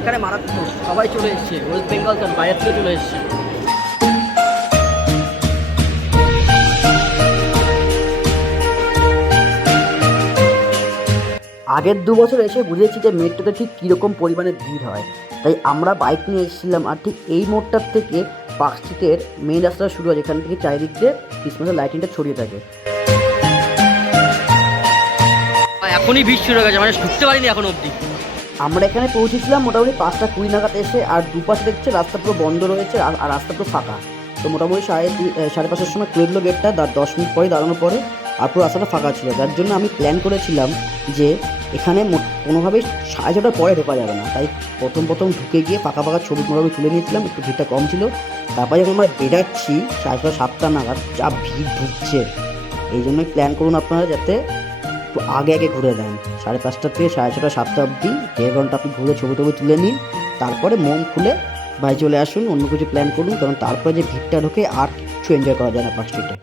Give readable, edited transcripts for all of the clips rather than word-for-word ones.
এখানে মারাত্মক, সবাই চলে এসছে, ওয়েস্ট বেঙ্গল তো বাইরের থেকে চলে এসছে। আগের 2 বছর এসে বুঝেছি যে মেট্রোতে ঠিক কীরকম পরিমাণে ভিড় হয়, তাই আমরা বাইক নিয়ে এসেছিলাম। আর ঠিক এই মোড়টার থেকে পার্ক স্ট্রিটের মেন রাস্তাটা শুরু হয়, যেখান থেকে চারিদিক দিয়ে ক্রিসমাসের লাইটিংটা ছড়িয়ে থাকে। এখনই ভিড় শুরু হয়ে গেছে, মানে ঢুকতে পারিনি এখন অবধি। আমরা এখানে পৌঁছেছিলাম মোটামুটি 5:20 নাগাদ এসে, আর দুপাশে দেখছে রাস্তা পুরো বন্ধ রয়েছে আর রাস্তা পুরো ফাঁকা। তো মোটামুটি 5:30-5:30 সময় খুলে গেটটা, 10 মিনিট পরে দাঁড়ানোর পরে আর পুরো রাস্তাটা ফাঁকা ছিল। যার জন্য আমি প্ল্যান করেছিলাম যে এখানে কোনোভাবেই 6:30টার পরে ঢোকা যাবে না, তাই প্রথম ঢুকে গিয়ে ফাঁকা ছবি মোটামুটি তুলে নিয়েছিলাম, একটু ভিড়টা কম ছিল। তারপরে যখন আমরা বেরাচ্ছি 6:30-7টা নাগাদ, যা ভিড় ঢুকছে, এই জন্যই প্ল্যান করুন আপনারা যাতে একটু আগে ঘুরে দেন। 5:30 থেকে 6:30-7টা অবধি 1.5 ঘন্টা আপনি ঘুরে ছবি তুলে নিন, তারপরে মন খুলে বাড়ি চলে আসুন, অন্য কিছু প্ল্যান করুন, কারণ তারপরে যে ভিড়টা ঢোকে আর কিছু এনজয় করা যায় না পার্ক স্ট্রিটে।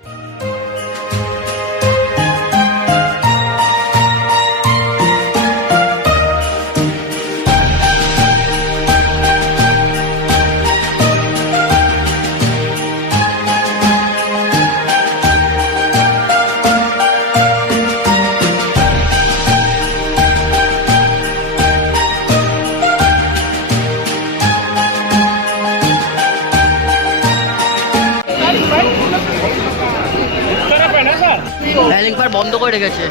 হেলিং পার বন্ধ করে রেখেছে,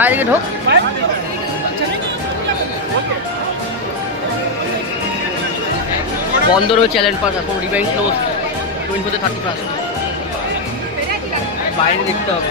আর এদিকে ঢোক। বন্ধ রয়েছে চ্যালেঞ্জ পাস, এখন রিভাইন ক্লোজ 24-31। বাইরে দেখতে হবে।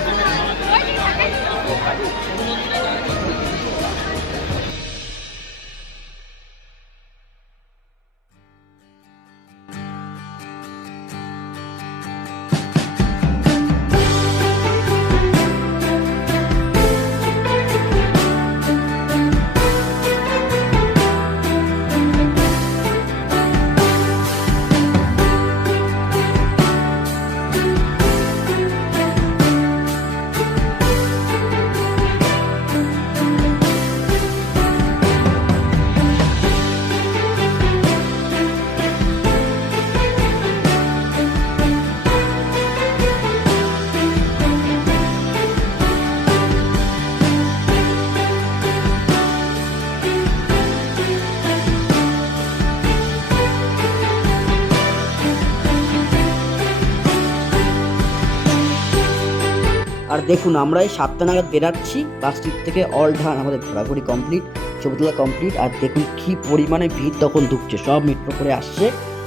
আর দেখুন আমরা এই 7টা নাগাদ বেরাচ্ছি পার্ক স্ট্রিট থেকে। অল ডান, আমাদের ঘোরাঘুরি কমপ্লিট, ছবি তোলা কমপ্লিট। আর দেখুন কী পরিমাণে ভিড় তখন ঢুকছে, সব মেট্রো করে আসছে।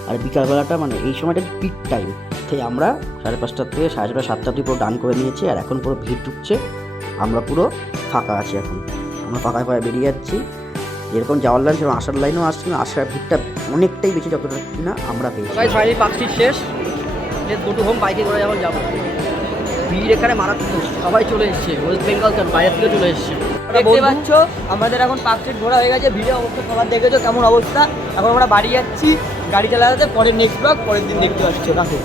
আর বিকালবেলাটা মানে এই সময়টা পিক টাইম, তাই আমরা 5:30 থেকে 6:30-7টা অবধি পুরো ডান করে নিয়েছি। আর এখন পুরো ভিড় ঢুকছে, আমরা পুরো ফাঁকা আছি। এখন আমরা ফাঁকায় বেরিয়ে যাচ্ছি, যেরকম যাওয়ার লাইন সেরকম আসার লাইনও আসছে না। আসার ভিড়টা অনেকটাই বেশি, যতটা কিনা আমরা পেয়েছি। ফাইনালি পার্ক স্ট্রিট শেষ, গো টু হোম। বাইকে করে যখন যাবো, ভিড় এখানে মারাত্মক, সবাই চলে এসছে, ওয়েস্ট বেঙ্গল তো বাইরের থেকে চলে এসছে। দেখতে পাচ্ছ আমাদের এখন পার্ক স্ট্রিট ঘোরা হয়ে গেছে। ভিড়ের অবস্থা সবার দেখেছো কেমন অবস্থা। এখন আমরা বাড়ি যাচ্ছি গাড়ি চালাতে, পরের নেক্সট ব্লগ পরের দিন দেখতে পাচ্ছ। রাখো।